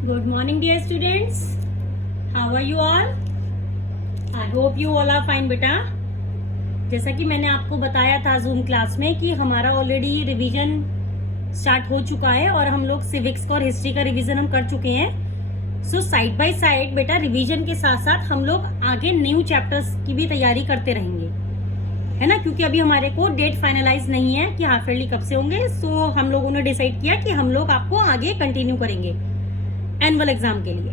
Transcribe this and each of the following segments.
Good morning, dear students. How are you all? I hope you all are fine, बेटा. जैसा कि मैंने आपको बताया था जूम क्लास में कि हमारा ऑलरेडी रिवीजन स्टार्ट हो चुका है और हम लोग सिविक्स और हिस्ट्री का रिवीजन हम कर चुके हैं. सो साइड बाय साइड बेटा रिवीजन के साथ साथ हम लोग आगे न्यू चैप्टर्स की भी तैयारी करते रहेंगे, है ना, क्योंकि अभी हमारे को डेट फाइनलाइज नहीं है कि हाफ ईयरली कब से होंगे. सो हम लोगों ने डिसाइड किया कि हम लोग आपको आगे कंटिन्यू करेंगे एनुअल एग्जाम के लिए.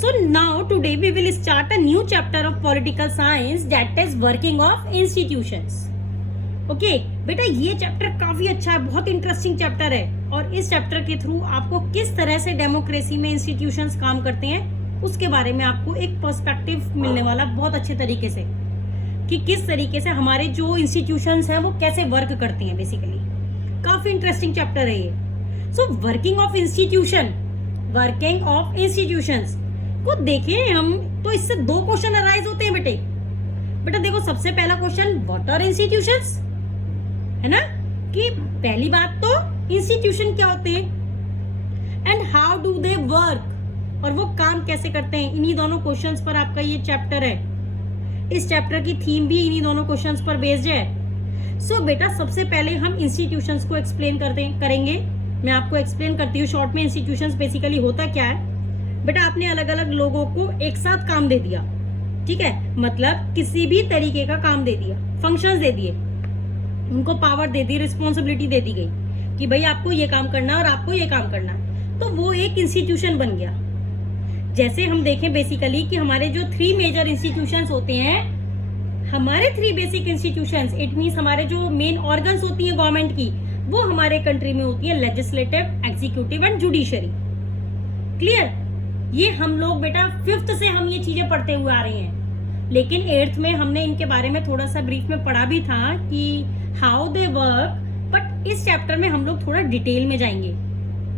So now today we will start a new chapter of political science that is working of institutions. Okay, बेटा ये चैप्टर काफी अच्छा है, बहुत इंटरेस्टिंग चैप्टर है और इस चैप्टर के थ्रू आपको किस तरह से डेमोक्रेसी में इंस्टीट्यूशंस काम करते हैं उसके बारे में आपको एक पर्सपेक्टिव मिलने वाला बहुत अच्छे तरीके से कि किस तरीके से हमारे जो इंस्टीट्यूशंस हैं वो कैसे वर्क करते हैं. बेसिकली काफी इंटरेस्टिंग चैप्टर है ये. सो वर्किंग ऑफ इंस्टीट्यूशंस को देखें हम तो इससे दो क्वेश्चन अराइज होते हैं बेटा देखो, सबसे पहला क्वेश्चन व्हाट आर इंस्टीट्यूशंस, है ना, कि पहली बात तो इंस्टीट्यूशन क्या होते हैं and how do they work, और वो काम कैसे करते हैं. इन्हीं दोनों क्वेश्चंस पर आपका ये चैप्टर है. इस चैप्टर की थीम भी इन्हीं दोनों क्वेश्चंस पर बेस्ड है. सो बेटा सबसे पहले हम इंस्टीट्यूशंस को एक्सप्लेन करेंगे. मैं आपको एक्सप्लेन करती हूँ शॉर्ट में इंस्टीट्यूशंस बेसिकली होता क्या है. बेटा आपने अलग अलग लोगों को एक साथ काम दे दिया, ठीक है, मतलब किसी भी तरीके का काम दे दिया, फंक्शंस दे दिए, उनको पावर दे दी, रिस्पॉन्सिबिलिटी दे दी गई कि भाई आपको ये काम करना और आपको ये काम करना, तो वो एक इंस्टीट्यूशन बन गया. जैसे हम देखें बेसिकली कि हमारे जो 3 मेजर इंस्टीट्यूशंस होते हैं, हमारे 3 बेसिक इंस्टीट्यूशंस, इट मींस हमारे जो मेन ऑर्गन्स होती है गवर्नमेंट की, वो हमारे कंट्री में होती है legislative, executive and judiciary. Clear. ये हम लोग बेटा 5th से हम ये चीजें पढ़ते हुए आ रहे हैं, लेकिन 8th में हमने इनके बारे में थोड़ा सा ब्रीफ में पढ़ा भी था कि हाउ दे वर्क. बट इस चैप्टर में हम लोग थोड़ा डिटेल में जाएंगे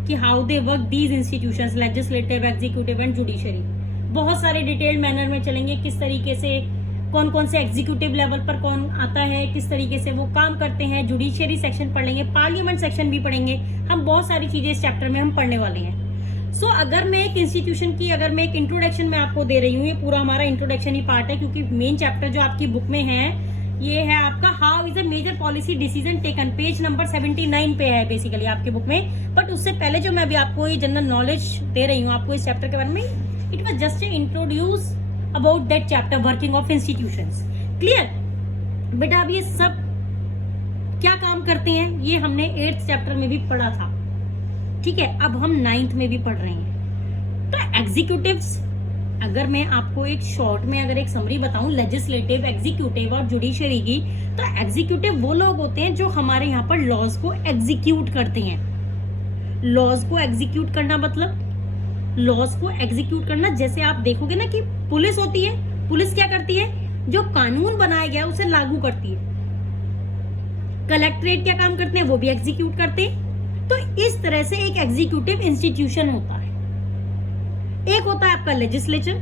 कि how they work these institutions, legislative, executive and judiciary. बहुत सारे डिटेल्ड मैनर में चलेंगे, किस तरीके से कौन कौन से एग्जीक्यूटिव लेवल पर कौन आता है, किस तरीके से वो काम करते हैं. जुडिशरी सेक्शन पढ़ लेंगे, पार्लियामेंट सेक्शन भी पढ़ेंगे. हम बहुत सारी चीजें इस चैप्टर में हम पढ़ने वाले हैं. सो अगर मैं एक इंस्टीट्यूशन की अगर मैं एक इंट्रोडक्शन में आपको दे रही हूँ, ये पूरा हमारा इंट्रोडक्शन ही पार्ट है क्योंकि मेन चैप्टर जो आपकी बुक में है ये है आपका how is a major policy decision taken, page number 79 पे है बेसिकली आपके बुक में. बट उससे पहले जो मैं अभी आपको ये जनरल नॉलेज दे रही हूँ आपको इस चैप्टर के बारे में, it was just A introduce about that chapter working of institutions. Clear. बेटा अब ये सब क्या काम करते हैं ये हमने 8th चैप्टर में भी पढ़ा था, ठीक है. अब हम 9th में भी पढ़ रहे हैं. तो एग्जीक्यूटिव्स, अगर मैं आपको एक शॉर्ट में अगर एक समरी बताऊं लेजिस्लेटिव, एग्जीक्यूटिव और जुडिशरी की, तो एग्जीक्यूटिव वो लोग होते हैं जो हमारे यहाँ पर लॉज को एग्जीक्यूट करते हैं. लॉज को एग्जीक्यूट करना मतलब लॉज को एग्जीक्यूट करना, जैसे आप देखोगे ना कि पुलिस होती है, पुलिस क्या करती है, जो कानून बनाया गया उसे लागू करती है. कलेक्ट्रेट क्या काम करते हैं, वो भी एग्जीक्यूट करते हैं. तो इस तरह से एक एग्जीक्यूटिव इंस्टीट्यूशन होता है. एक होता है आपका लेजिस्लेचर.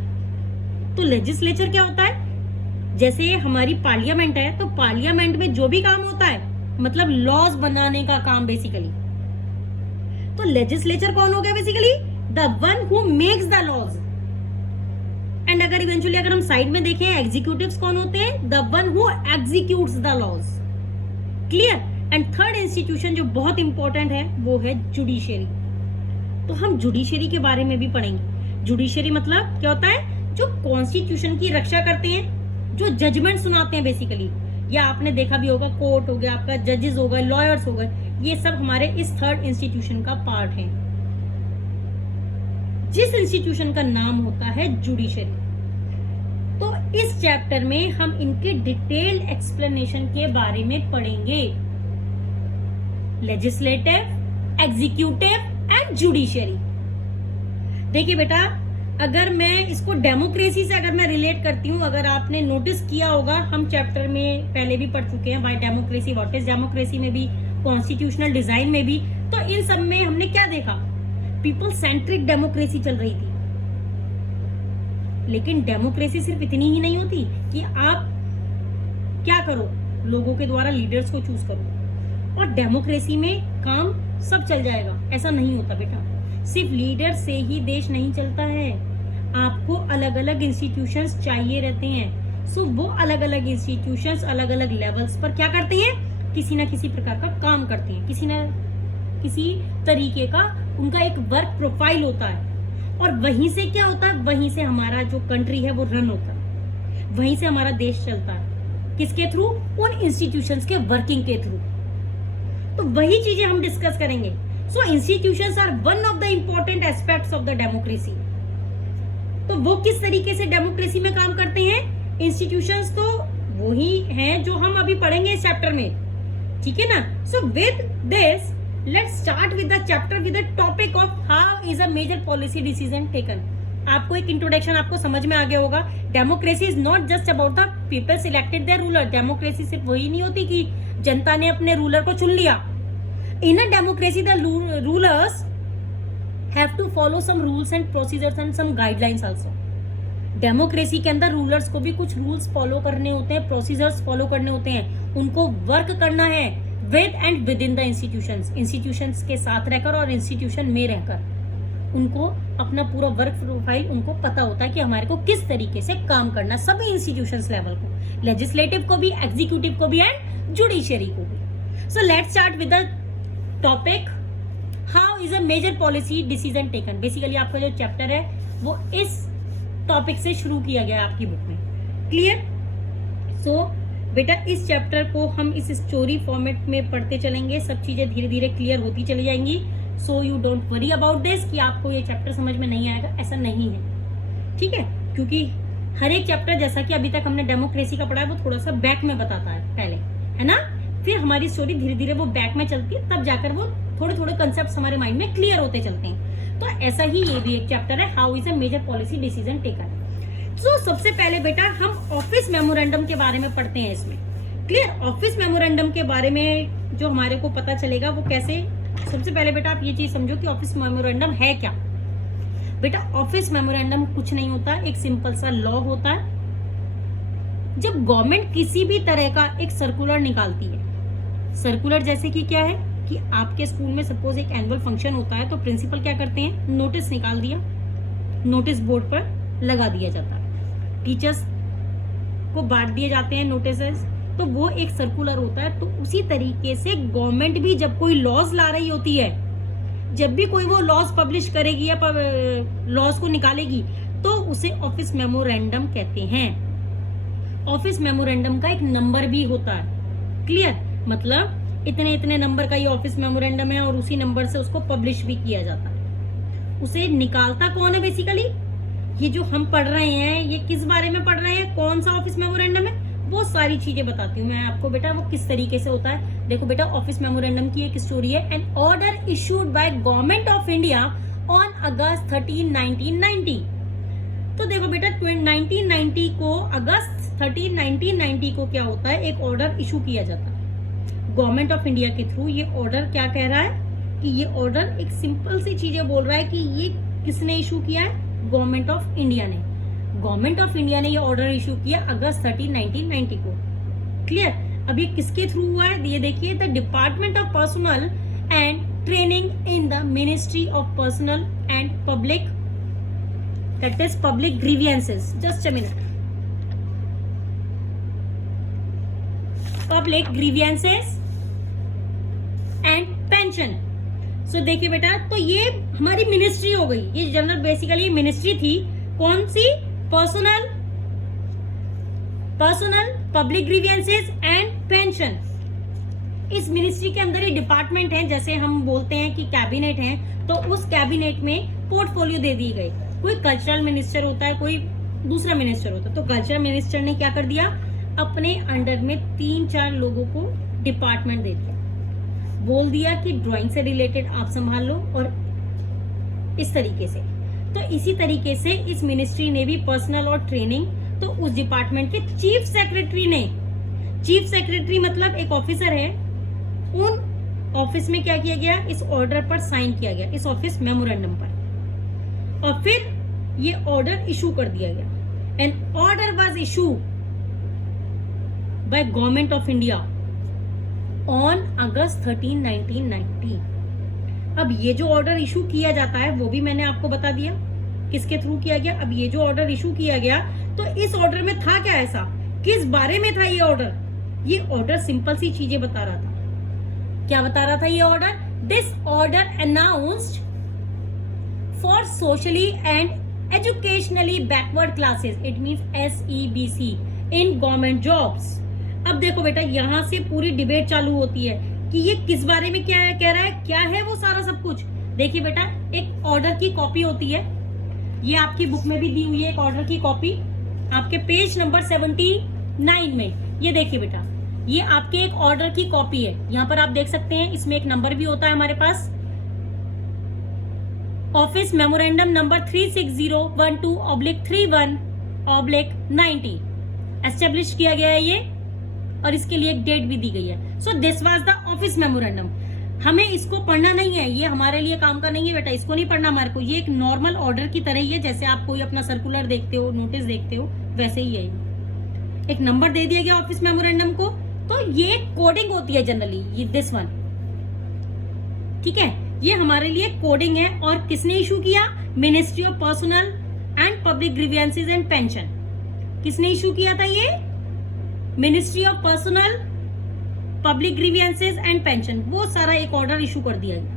तो लेजिस्लेचर क्या होता है, जैसे हमारी पार्लियामेंट है, तो पार्लियामेंट में जो भी काम होता है मतलब लॉज बनाने का काम बेसिकली. तो लेजिस्लेचर कौन हो गया basically, the one who makes the laws. And अगर इवेंचुअली अगर हम साइड में देखें एग्जीक्यूटिव्स कौन होते हैं, the one who executes the laws. Clear. And third institution जो बहुत इंपॉर्टेंट है वो है जुडिशरी. तो हम जुडिशरी के बारे में भी पढ़ेंगे. जुडिशरी मतलब क्या होता है, जो कॉन्स्टिट्यूशन की रक्षा करते हैं, जो जजमेंट सुनाते हैं बेसिकली, या आपने देखा भी होगा कोर्ट हो गया आपका, जजेस हो गए, लॉयर्स हो गए, ये सब हमारे इस थर्ड इंस्टीट्यूशन का पार्ट है, जिस इंस्टीट्यूशन का नाम होता है जुडिशरी. तो इस चैप्टर में हम इनके डिटेल्ड एक्सप्लेनेशन के बारे में पढ़ेंगे. Legislative, executive and judiciary. देखिए बेटा अगर मैं इसको डेमोक्रेसी से अगर मैं रिलेट करती हूँ, अगर आपने नोटिस किया होगा हम चैप्टर में पहले भी पढ़ चुके हैं by democracy, what is democracy में भी, कॉन्स्टिट्यूशनल डिजाइन में भी. तो इन सब में हमने क्या देखा, पीपल सेंट्रिक डेमोक्रेसी चल रही थी. लेकिन डेमोक्रेसी सिर्फ इतनी ही नहीं होती कि आप क्या करो, लोगों के द्वारा लीडर्स को चूज करो और डेमोक्रेसी में काम सब चल जाएगा, ऐसा नहीं होता बेटा. सिर्फ लीडर से ही देश नहीं चलता है, आपको अलग अलग इंस्टीट्यूशंस चाहिए रहते हैं। सो वो अलग अलग इंस्टीट्यूशंस अलग अलग लेवल्स पर क्या करते हैं, किसी ना किसी प्रकार का काम करते हैं, किसी ना किसी तरीके का उनका एक वर्क प्रोफाइल होता है। और वहीं से क्या होता है, वहीं से हमारा जो कंट्री है वो रन होता है, वहीं से हमारा देश चलता है। किसके थ्रू, उन इंस्टीट्यूशंस के वर्किंग के थ्रू। तो वही चीजें हम डिस्कस करेंगे। So institutions are one of the important aspects of the democracy. तो वो किस तरीके से डेमोक्रेसी में काम करते हैं, इंस्टीट्यूशंस तो वही हैं जो हम अभी पढ़ेंगे इस चैप्टर में, ठीक है ना। So with this let's start with the chapter with the topic of how is a major policy decision taken. आपको एक इंट्रोडक्शन आपको समझ में आ गया होगा। Democracy is not just about the people selected their ruler. Democracy सिर्फ वही नहीं होती कि जनता ने अपने रूलर को चुन लिया। In a democracy the rulers have to follow some rules and procedures and some guidelines also. Democracy के अंदर रूलर्स को भी कुछ रूल्स फॉलो करने होते हैं, प्रोसीजर्स फॉलो करने होते हैं, उनको वर्क करना है with and with in the institutions के साथ रहकर और इंस्टीट्यूशन में रहकर उनको अपना पूरा वर्क प्रोफाइल उनको पता होता है कि हमारे को किस तरीके से काम करना, सभी इंस्टीट्यूशंस लेवल को, लेजिस्लेटिव को भी, एग्जीक्यूटिव को भी एंड जुडिशियरी को भी। So let's start with the topic how is a major policy decision taken. Basically आपका जो चैप्टर है वो इस टॉपिक से शुरू किया गया है आपकी बुक में, क्लियर। सो बेटा इस चैप्टर को हम इस स्टोरी फॉर्मेट में पढ़ते चलेंगे, सब चीजें धीरे धीरे क्लियर होती चली जाएंगी। So you don't worry about this कि आपको ये चैप्टर समझ में नहीं आएगा, ऐसा नहीं है, ठीक है। क्योंकि हर एक चैप्टर जैसा कि अभी तक हमने डेमोक्रेसी का पढ़ा है वो थोड़ा सा बैक में बताता है पहले, है ना, फिर हमारी स्टोरी धीरे धीरे वो बैक में चलती है, तब जाकर वो थोड़े थोड़े कंसेप्ट हमारे माइंड में क्लियर होते चलते हैं। तो ऐसा ही ये भी एक चैप्टर है, how is a major policy decision taken. तो सबसे पहले बेटा हम ऑफिस मेमोरेंडम के बारे में पढ़ते हैं इसमें, क्लियर। ऑफिस मेमोरेंडम के बारे में जो हमारे को पता चलेगा वो कैसे, सबसे पहले बेटा आप ये चीज समझो कि ऑफिस मेमोरेंडम है क्या। बेटा ऑफिस मेमोरेंडम कुछ नहीं होता, एक सिंपल सा लॉ होता है। जब गवर्नमेंट किसी भी तरह का एक सर्कुलर निकालती है, सर्कुलर जैसे कि क्या है कि आपके स्कूल में सपोज एक एनुअल फंक्शन होता है तो प्रिंसिपल क्या करते हैं, नोटिस निकाल दिया, नोटिस बोर्ड पर लगा दिया जाता है, टीचर्स को बांट दिए जाते हैं नोटिसेस, तो वो एक सर्कुलर होता है। तो उसी तरीके से गवर्नमेंट भी जब कोई लॉज ला रही होती है, जब भी कोई वो लॉज पब्लिश करेगी या लॉज को निकालेगी तो उसे ऑफिस मेमोरेंडम कहते हैं। ऑफिस मेमोरेंडम का एक नंबर भी होता है, क्लियर, मतलब इतने इतने नंबर का ये ऑफिस मेमोरेंडम है और उसी नंबर से उसको पब्लिश भी किया जाता है। उसे निकालता कौन है, बेसिकली ये जो हम पढ़ रहे हैं ये किस बारे में पढ़ रहे हैं, कौन सा ऑफिस मेमोरेंडम है, वो सारी चीजें बताती हूँ मैं आपको बेटा वो किस तरीके से होता है। देखो बेटा ऑफिस मेमोरेंडम की एक स्टोरी है। An order issued by government of India on August 13, 1990। तो देखो बेटा 1990 को, अगस्त 13, 1990 को क्या होता है, एक ऑर्डर इशू किया जाता है गवर्नमेंट ऑफ इंडिया के थ्रू। ये ऑर्डर क्या कह रहा है कि ये ऑर्डर एक सिंपल सी चीजें बोल रहा है कि ये किसने इशू किया है, गवर्नमेंट ऑफ इंडिया ने। गवर्नमेंट ऑफ इंडिया ने ये ऑर्डर इशू किया अगस्त 13, 1990 को, क्लियर। अब ये किसके थ्रू हुआ है, ये देखिए, the department of personnel and training in the ministry of personnel and public, that is public grievances, just a minute, public grievances and pension. So देखिए बेटा, तो ये हमारी मिनिस्ट्री हो गई, ये जनरल बेसिकली मिनिस्ट्री थी, कौन सी, personnel public grievances and pension. इस मिनिस्ट्री के अंदर ये डिपार्टमेंट है, जैसे हम बोलते हैं कि कैबिनेट है, तो उस कैबिनेट में पोर्टफोलियो दे दी गई। कोई कल्चरल मिनिस्टर होता है, कोई दूसरा मिनिस्टर होता है, तो कल्चरल मिनिस्टर ने क्या कर दिया, अपने अंडर में 3-4 लोगों को डिपार्टमेंट दे दिया, बोल दिया कि ड्राइंग से रिलेटेड आप संभाल लो, और इस तरीके से। तो इसी तरीके से इस मिनिस्ट्री ने भी पर्सनल और ट्रेनिंग, तो उस डिपार्टमेंट के चीफ सेक्रेटरी ने, चीफ सेक्रेटरी मतलब एक ऑफिसर है, उन ऑफिस में क्या किया गया, इस ऑर्डर पर साइन किया गया, इस ऑफिस मेमोरेंडम पर, और फिर ये ऑर्डर इशू कर दिया गया। An order was issue by government of India on August 13, 1990। अब ये जो ऑर्डर इशू किया जाता है वो भी मैंने आपको बता दिया किसके थ्रू किया गया। अब ये जो ऑर्डर इशू किया गया तो इस ऑर्डर में था क्या ऐसा, किस बारे में था ये ऑर्डर? ये ऑर्डर सिंपल सी चीजें बता रहा था। क्या बता रहा था ये order? This order announced for socially and educationally backward classes, it means SEBC in government jobs. अब देखो बेटा, यहां से पूरी डिबेट चालू होती है कि ये किस बारे में क्या कह रहा है, क्या है वो सारा सब कुछ। देखिए बेटा, एक ऑर्डर की कॉपी होती है, ये आपकी बुक में भी दी हुई है एक ऑर्डर की कॉपी, आपके पेज नंबर 79 में। ये देखिए बेटा, ये आपके एक ऑर्डर की कॉपी है। यहाँ पर आप देख सकते हैं, इसमें एक नंबर भी होता है हमारे पास, ऑफिस मेमोरेंडम नंबर 36012/31/90 एस्टेब्लिश किया गया है ये, और इसके लिए एक डेट भी दी गई है। So this was the office memorandum. हमें इसको पढ़ना नहीं है, ये हमारे लिए काम का नहीं है बेटा, इसको नहीं पढ़ना हमारे को। ये एक नॉर्मल ऑर्डर की तरह ही है, जैसे आप कोई अपना सर्कुलर देखते हो, नोटिस देखते हो, वैसे ही है। एक नंबर दे दिया गया ऑफिस मेमोरेंडम को, तो ये कोडिंग होती है जनरली, ये दिस वन, ठीक है, ये हमारे लिए कोडिंग है। और किसने इशू किया? Ministry of personnel and public grievances and pension. किसने इशू किया था ये? Ministry of personal, public grievances and pension, वो सारा एक ऑर्डर इशू कर दिया गया।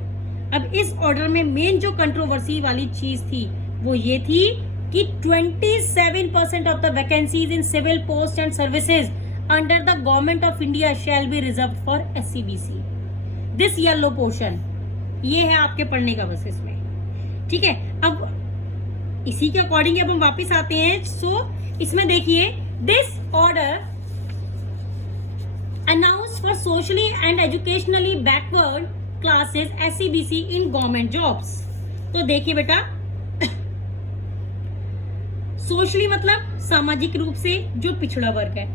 अब इस ऑर्डर में मेन जो कंट्रोवर्सी वाली चीज थी वो ये थी कि 27% of the vacancies in civil post and services under the government of India shall be reserve for SCBC। This yellow portion ये है आपके पढ़ने का बस इसमें, ठीक है। अब इसी के अकॉर्डिंग अब हम वापस आते हैं। सो इसमें देखिए, this order announced for socially and educationally backward classes SCBC in government jobs। तो देखिए बेटा, सोशली मतलब सामाजिक रूप से जो पिछड़ा वर्ग है,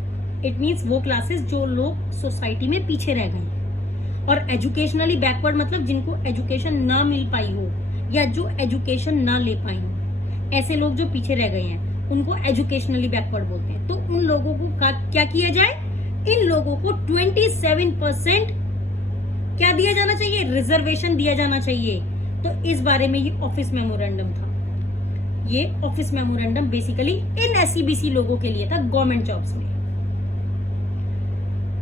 इट मींस वो क्लासेस जो लोग सोसाइटी में पीछे रह गए, और एजुकेशनली बैकवर्ड मतलब जिनको एजुकेशन ना मिल पाई हो या जो एजुकेशन ना ले पाई हो, ऐसे लोग जो पीछे रह गए हैं उनको एजुकेशनली बैकवर्ड बोलते हैं। तो उन लोगों को क्या किया जाए? इन लोगों को 27% क्या दिया जाना चाहिए? रिजर्वेशन दिया जाना चाहिए। तो इस बारे में ये ऑफिस मेमोरेंडम था। ये ऑफिस मेमोरेंडम बेसिकली इन SCBC लोगों के लिए था, गवर्नमेंट जॉब्स में।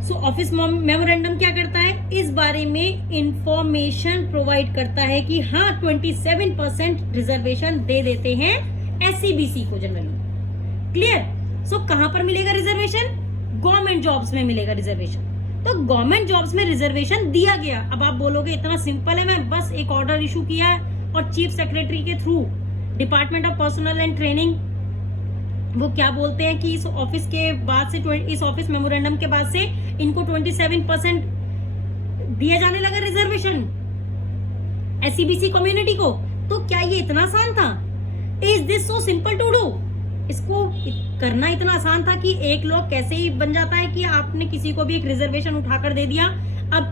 सो ऑफिस मेमोरेंडम क्या करता है? इस बारे में इंफॉर्मेशन प्रोवाइड करता है कि हाँ 27% रिजर्वेशन दे देते हैं SCBC को जनरली। क्लियर? सो कहां पर मिलेगा रिजर्वेशन? गवर्नमेंट जॉब्स में मिलेगा रिजर्वेशन। तो गवर्नमेंट जॉब्स में रिजर्वेशन दिया गया। अब आप बोलोगे इतना सिंपल है, मैं बस एक ऑर्डर इशू किया है और चीफ सेक्रेटरी के through department of personnel and training, वो क्या बोलते हैं कि इस ऑफिस के बाद से, इस ऑफिस मेमोरेंडम के बाद से इनको 27% दिया जाने लगा रिजर्वेशन SCBC कम्युनिटी को। तो क्या ये इतना आसान था? Is this so simple to do? इसको करना इतना आसान था कि एक लोग कैसे ही बन जाता है कि आपने किसी को भी एक रिजर्वेशन उठाकर दे दिया। अब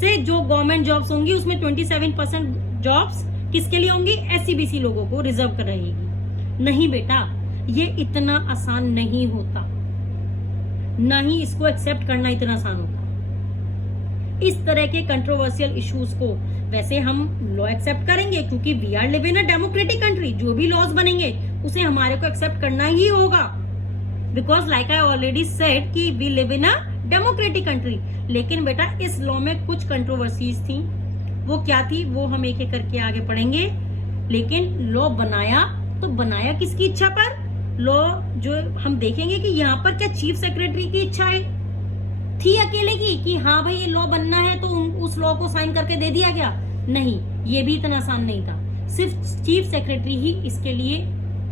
से जो गवर्नमेंट जॉब्स होंगी उसमें 27% जॉब्स किसके लिए होंगी? SCBC लोगों को रिजर्व कर रहेगी। नहीं बेटा, ये इतना आसान नहीं होता, ना ही इसको एक्सेप्ट करना इतना आसान होता। इस तरह के कंट्रोवर्शियल इश्यूज को वैसे हम लॉ एक्सेप्ट करेंगे, क्योंकि we are live in a democratic country. जो भी लॉज बनेंगे उसे हमारे को एक्सेप्ट करना ही होगा, because like I already said कि we live in a democratic country. लेकिन बेटा, इस लॉ में कुछ कंट्रोवर्सीज थी, वो क्या थी वो हम एक एक करके आगे पढ़ेंगे। लेकिन लॉ बनाया तो बनाया किसकी इच्छा पर? लॉ जो हम देखेंगे कि यहाँ पर क्या चीफ सेक्रेटरी की इच्छा है थी अकेले की कि हाँ भाई ये लॉ बनना है, तो उस लॉ को साइन करके दे दिया गया? नहीं, ये भी इतना आसान नहीं था। सिर्फ चीफ सेक्रेटरी ही इसके लिए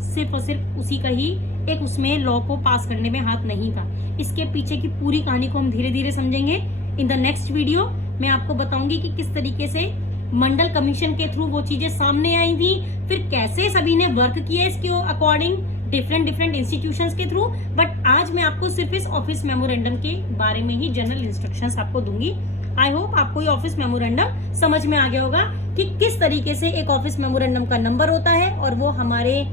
सिर्फ और सिर्फ उसी का ही एक उसमें लॉ को पास करने में हाथ नहीं था। इसके पीछे की पूरी कहानी को हम धीरे धीरे समझेंगे। इन द नेक्स्ट वीडियो मैं आपको बताऊंगी कि किस तरीके से मंडल कमीशन के थ्रू वो चीजें सामने आई थी, फिर कैसे सभी ने वर्क किया इसके अकॉर्डिंग डिफरेंट इंस्टीट्यूशंस के थ्रू। बट आज मैं आपको सिर्फ इस ऑफिस मेमोरेंडम के बारे में ही जनरल इंस्ट्रक्शंस आपको दूंगी। आई होप आपको ये ऑफिस मेमोरेंडम समझ में आ गया होगा कि किस तरीके से एक ऑफिस मेमोरेंडम का नंबर होता है और वो हमारे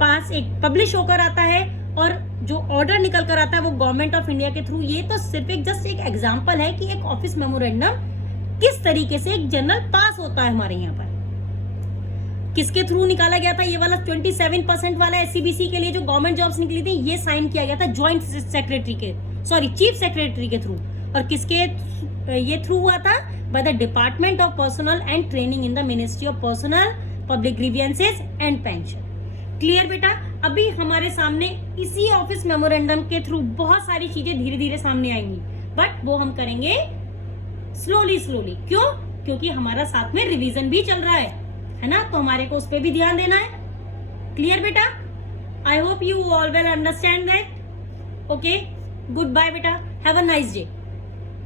पास एक पब्लिश होकर आता है, और जो ऑर्डर निकल कर आता है वो गवर्नमेंट ऑफ इंडिया के थ्रू। ये तो सिर्फ एक जस्ट एक एग्जांपल है कि एक ऑफिस मेमोरेंडम किस तरीके से एक जनरल पास होता है हमारे यहाँ पर। किसके थ्रू निकाला गया था ये वाला 27% वाला SCBC के लिए जो गवर्नमेंट जॉब्स निकली थी, ये साइन किया गया था ज्वाइंट सेक्रेटरी के, सॉरी चीफ सेक्रेटरी के थ्रू। और किसके ये थ्रू हुआ था? By the department of personnel and training in the ministry of personal public grievances and pension. Clear बेटा? अभी हमारे सामने इसी ऑफिस मेमोरेंडम के थ्रू बहुत सारी चीजें धीरे धीरे सामने आएंगी, बट वो हम करेंगे स्लोली स्लोली। क्यों? क्योंकि हमारा साथ में रिवीजन भी चल रहा है ना, तो हमारे को उस पर भी ध्यान देना है। क्लियर बेटा? I hope you all will understand that. Okay, good bye बेटा, हैव अ नाइस डे।